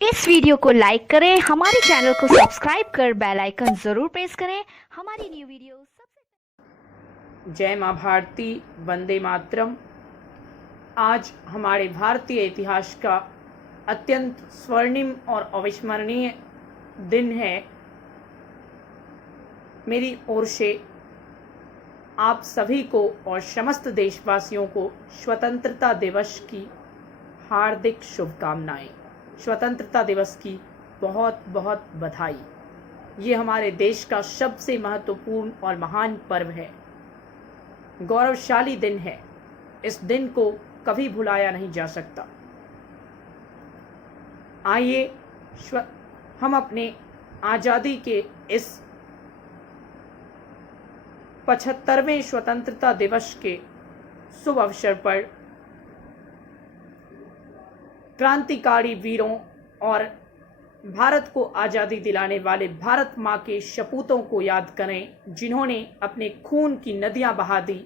इस वीडियो को लाइक करें, हमारे चैनल को सब्सक्राइब कर बेल आइकन जरूर प्रेस करें हमारी न्यू वीडियो सबसे। जय माँ भारती, वंदे मातरम। आज हमारे भारतीय इतिहास का अत्यंत स्वर्णिम और अविस्मरणीय दिन है। मेरी ओर से आप सभी को और समस्त देशवासियों को स्वतंत्रता दिवस की हार्दिक शुभकामनाएं। स्वतंत्रता दिवस की बहुत बहुत बधाई। ये हमारे देश का सबसे महत्वपूर्ण और महान पर्व है, गौरवशाली दिन है। इस दिन को कभी भुलाया नहीं जा सकता। आइए हम अपने आज़ादी के इस 75वें स्वतंत्रता दिवस के शुभ अवसर पर क्रांतिकारी वीरों और भारत को आज़ादी दिलाने वाले भारत माँ के सपूतों को याद करें, जिन्होंने अपने खून की नदियां बहा दी।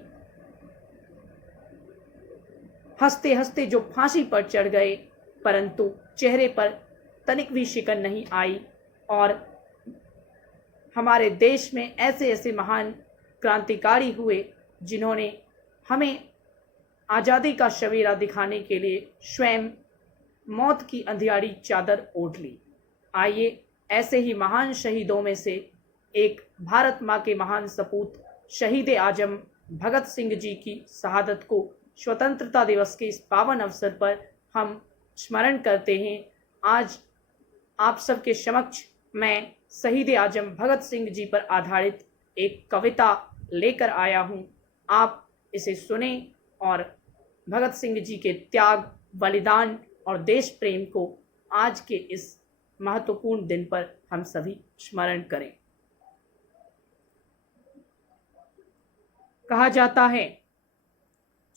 हंसते हंसते जो फांसी पर चढ़ गए, परंतु चेहरे पर तनिक भी शिकन नहीं आई। और हमारे देश में ऐसे ऐसे महान क्रांतिकारी हुए, जिन्होंने हमें आज़ादी का सवेरा दिखाने के लिए स्वयं मौत की अंधियारी चादर ओढ़ ली। आइए ऐसे ही महान शहीदों में से एक भारत माँ के महान सपूत शहीद आजम भगत सिंह जी की शहादत को स्वतंत्रता दिवस के इस पावन अवसर पर हम स्मरण करते हैं। आज आप सबके समक्ष मैं शहीद आजम भगत सिंह जी पर आधारित एक कविता लेकर आया हूँ। आप इसे सुने और भगत सिंह जी के त्याग, बलिदान और देश प्रेम को आज के इस महत्वपूर्ण दिन पर हम सभी स्मरण करें। कहा जाता है,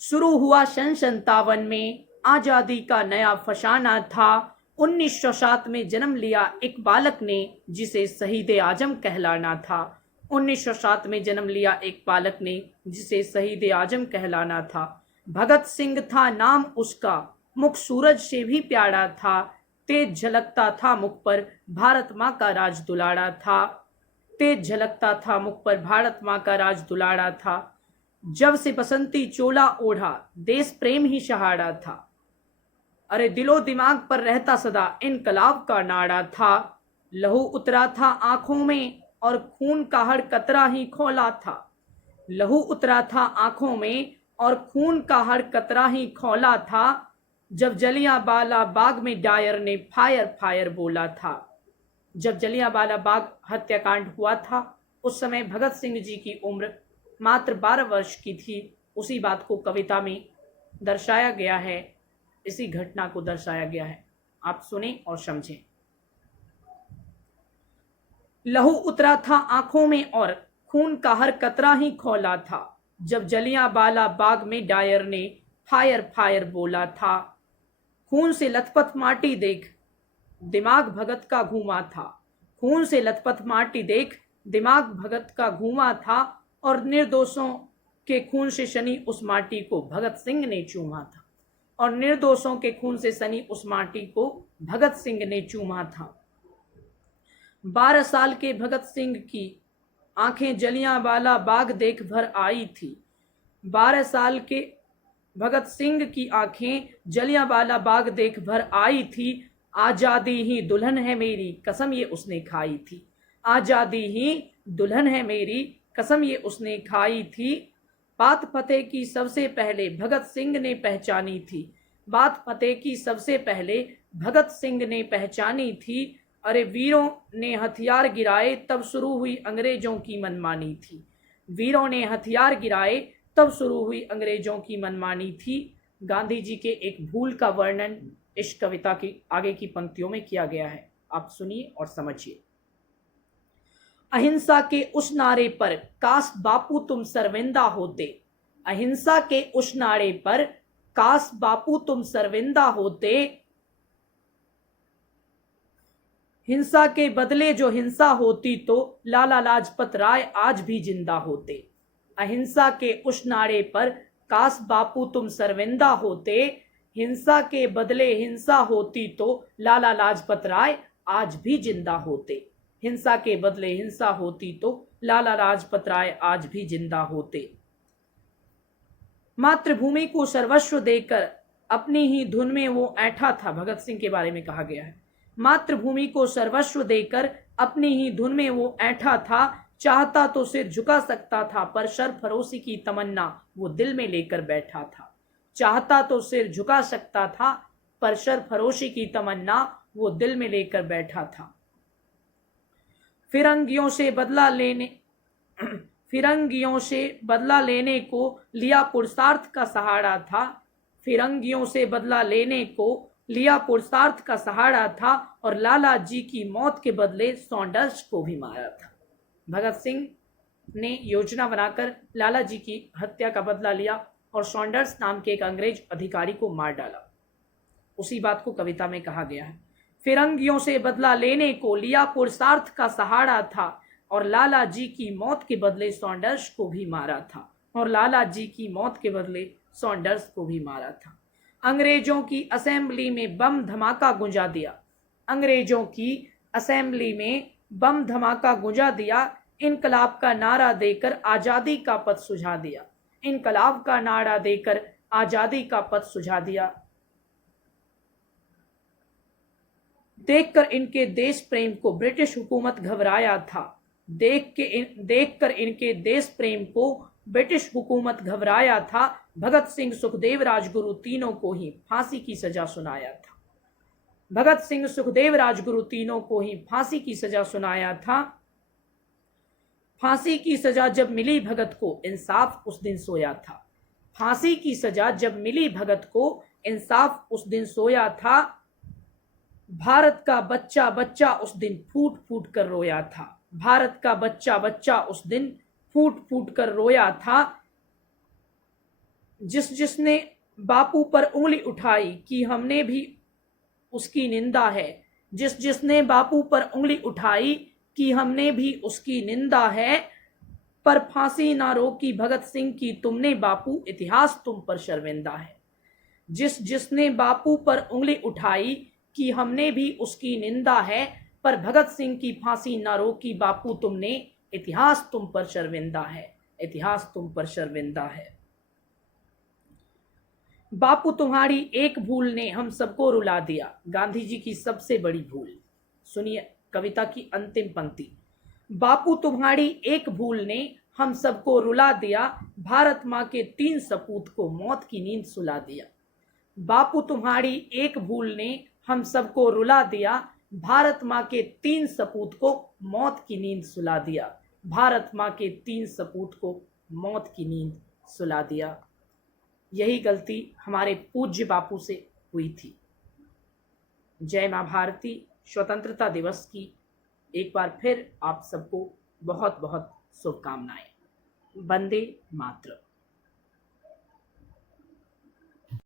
शुरू हुआ सन 57 में आजादी का नया फसाना था। 1907 में जन्म लिया एक बालक ने, जिसे शहीद आजम कहलाना था। 1907 में जन्म लिया एक बालक ने, जिसे शहीद आजम कहलाना था। भगत सिंह था नाम उसका, मुख सूरज से भी प्यारा था। तेज झलकता था मुख पर भारत माँ का राज दुलारा था। तेज झलकता था मुख पर भारत माँ का राज दुलारा था। जब से बसंती चोला ओढ़ा देश प्रेम ही सहारा था। अरे दिलो दिमाग पर रहता सदा इनकलाब का नारा था। लहू उतरा था आंखों में और खून का हर कतरा ही खौला था। लहू उतरा था आंखों में और खून का हर कतरा ही खौला था। जब जलियांवाला बाग में डायर ने फायर फायर बोला था। जब जलियांवाला बाग हत्याकांड हुआ था, उस समय भगत सिंह जी की उम्र मात्र 12 वर्ष की थी। उसी बात को कविता में दर्शाया गया है, इसी घटना को दर्शाया गया है। आप सुने और समझें। लहू उतरा था आंखों में और खून का हर कतरा ही खौला था। जब जलियांवाला बाग में डायर ने फायर फायर बोला था। खून से लथपथ माटी देख दिमाग भगत का घूमा था। खून से लथपथ माटी देख दिमाग भगत का घूमा था। और निर्दोषों के खून से सनी उस माटी को भगत सिंह ने चूमा था। और निर्दोषों के खून से सनी उस माटी को भगत सिंह ने चूमा था। 12 साल के भगत सिंह की आंखें जलियांवाला बाग देख भर आई थी। 12 साल के भगत सिंह की आंखें जलियांवाला बाग देख भर आई थी। आजादी ही दुल्हन है मेरी कसम ये उसने खाई थी। आजादी ही दुल्हन है मेरी कसम ये उसने खाई थी। बात फतेह की सबसे पहले भगत सिंह ने पहचानी थी। बात फतेह की सबसे पहले भगत सिंह ने पहचानी थी। अरे वीरों ने हथियार गिराए तब शुरू हुई अंग्रेजों की मनमानी थी। वीरों ने हथियार गिराए तब शुरू हुई अंग्रेजों की मनमानी थी। गांधी जी के एक भूल का वर्णन इस कविता की आगे की पंक्तियों में किया गया है। आप सुनिए और समझिए। अहिंसा के उस नारे पर काश बापू तुम शर्मिंदा होते। अहिंसा के उस नारे पर काश बापू तुम शर्मिंदा होते। हिंसा के बदले जो हिंसा होती तो लाला लाजपत राय आज भी जिंदा होते। अहिंसा के उस नारे पर काश बापू तुम शर्मिंदा होते। हिंसा के बदले हिंसा होती तो लाला लाजपत राय आज भी जिंदा होते। हिंसा के बदले हिंसा होती तो लाला लाजपत राय आज भी जिंदा होते। मातृभूमि को सर्वस्व देकर अपनी ही धुन में वो ऐंठा था, भगत सिंह के बारे में कहा गया है। मातृभूमि को सर्वस्व देकर अपनी ही धुन में वो ऐंठा था, चाहता तो सिर झुका सकता था पर सरफरोशी की तमन्ना वो दिल में लेकर बैठा था। चाहता तो सिर झुका सकता था पर सरफरोशी की तमन्ना वो दिल में लेकर बैठा था। फिरंगियों से बदला लेने को लिया पुरुषार्थ का सहारा था। फिरंगियों से बदला लेने को लिया पुरुषार्थ का सहारा था और लाला जी की मौत के बदले सॉन्डर्स को भी मारा था। भगत सिंह ने योजना बनाकर लाला जी की हत्या का बदला लिया और सॉन्डर्स नाम के एक अंग्रेज अधिकारी को मार डाला। उसी बात को कविता में कहा गया है। फिरंगियों से बदला लेने को लिया पुरुषार्थ का सहारा था और लाला जी की मौत के बदले सॉन्डर्स को भी मारा था। और लाला जी की मौत के बदले सॉन्डर्स को भी मारा था। अंग्रेजों की असेंबली में बम धमाका गुंजा दिया। अंग्रेजों की असेंबली में बम धमाका गुंजा दिया। इनकलाब का नारा देकर आजादी का पथ सुझा दिया। इनकलाब का नारा देकर आजादी का पथ सुझा दिया। देखकर इनके देश प्रेम को ब्रिटिश हुकूमत घबराया था। देखकर इनके देश प्रेम को ब्रिटिश हुकूमत घबराया था। भगत सिंह, सुखदेव, राजगुरु तीनों को ही फांसी की सजा सुनाया था। भगत सिंह, सुखदेव, राजगुरु तीनों को ही फांसी की सजा सुनाया था। फांसी की सजा जब मिली भगत को इंसाफ उस दिन सोया था। फांसी की सजा जब मिली भगत को इंसाफ उस दिन सोया था। भारत का बच्चा बच्चा उस दिन फूट फूट कर रोया था। भारत का बच्चा बच्चा उस दिन फूट फूट कर रोया था। जिसने बापू पर उंगली उठाई कि हमने भी उसकी निंदा है। जिसने बापू पर उंगली उठाई कि हमने भी उसकी निंदा है। पर फांसी ना रोकी भगत सिंह की तुमने बापू, इतिहास तुम पर शर्मिंदा है। जिसने बापू पर उंगली उठाई कि हमने भी उसकी निंदा है। पर भगत सिंह की फांसी ना रोकी बापू तुमने, इतिहास तुम पर शर्मिंदा है। इतिहास तुम पर शर्मिंदा है। बापू तुम्हारी एक भूल ने हम सबको रुला दिया। गांधी जी की सबसे बड़ी भूल। सुनिए कविता की अंतिम पंक्ति। बापू तुम्हारी एक भूल ने हम सबको रुला दिया। भारत माँ के 3 सपूत को मौत की नींद सुला दिया। बापू तुम्हारी एक भूल ने हम सबको रुला दिया। भारत माँ के 3 सपूत को मौत की नींद सुला दिया। भारत माँ के 3 सपूत को मौत की नींद सुला दिया। यही गलती हमारे पूज्य बापू से हुई थी। जय माँ भारती। स्वतंत्रता दिवस की एक बार फिर आप सबको बहुत बहुत शुभकामनाएं। वंदे मातरम।